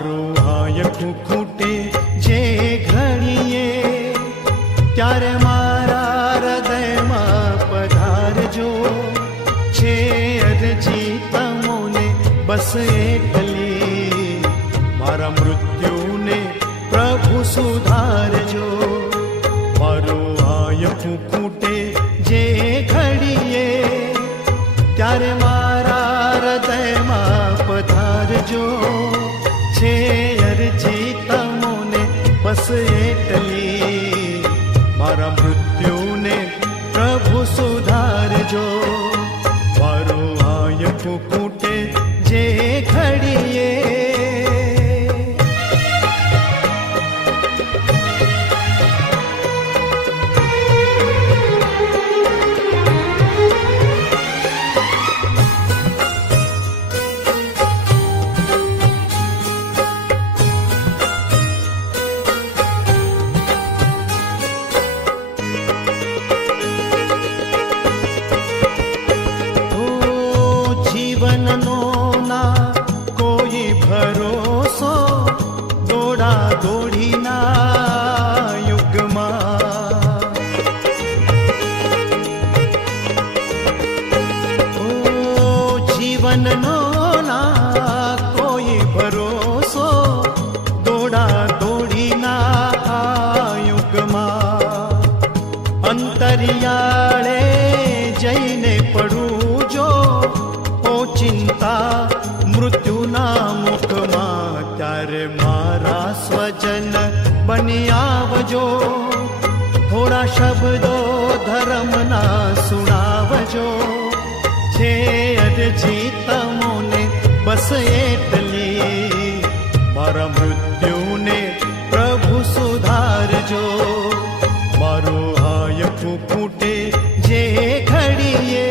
મારું હાયકું ખૂટે જે ઘડીએ, ત્યારે મારા હૃદયમાં પધારજો. છે અરજી તમોને બસ એટલી, મારા મૃત્યુને પ્રભુ સુધારજો. મારું હાયકું ખૂટે જે ઘડીએ, ત્યારે મારા હૃદયમાં પધારજો. છે અરજી તમોને બસ એટલી, મારા મૃત્યુને પ્રભુ સુધારજો. મારું હાયકું ખૂટે જે ઘડીએ. જીવનનો ના કોઈ ભરોસો, દોડા દોડીના યુગમાં. જીવનનો ના કોઈ ભરોસો, દોડા દોડીના યુગમાં. અંતરિયાળે જઈને પડું જો ચિંતા મૃત્યુના મુખમાં, ત્યારે મારા સ્વજન બની આવજો. થોડા શબ્દો ધર્મના સુણાવજો. છે અરજી તમોને બસ એટલી, મારા મૃત્યુને પ્રભુ સુધારજો. મારું હાયકું ખૂટે જે ઘડીએ.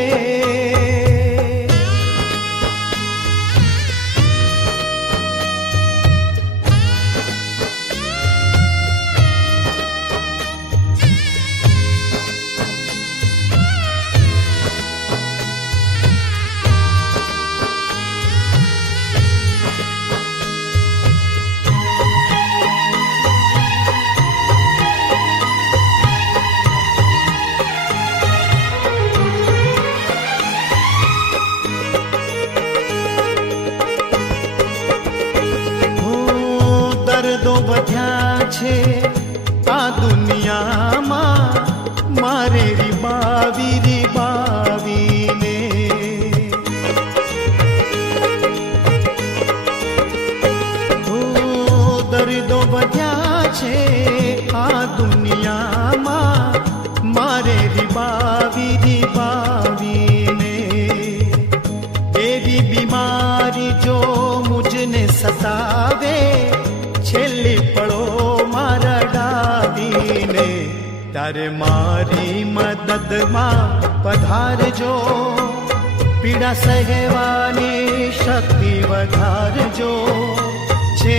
દર્દો વધ્યા છે આ દુનિયામાં, મારે રીબાવીને. દર્દો વધ્યા છે આ દુનિયામાં, મારે રીબાવીને. એવી બીમારી જો મુજને સતાવે, છેલ્લી પળો મારા ડાવીને, ત્યારે મારી મદદમાં પધારજો. પીડા સહેવાની શક્તિ વધારજો. છે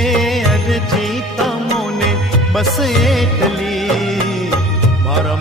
અરજી તમોને બસ એટલી, મારા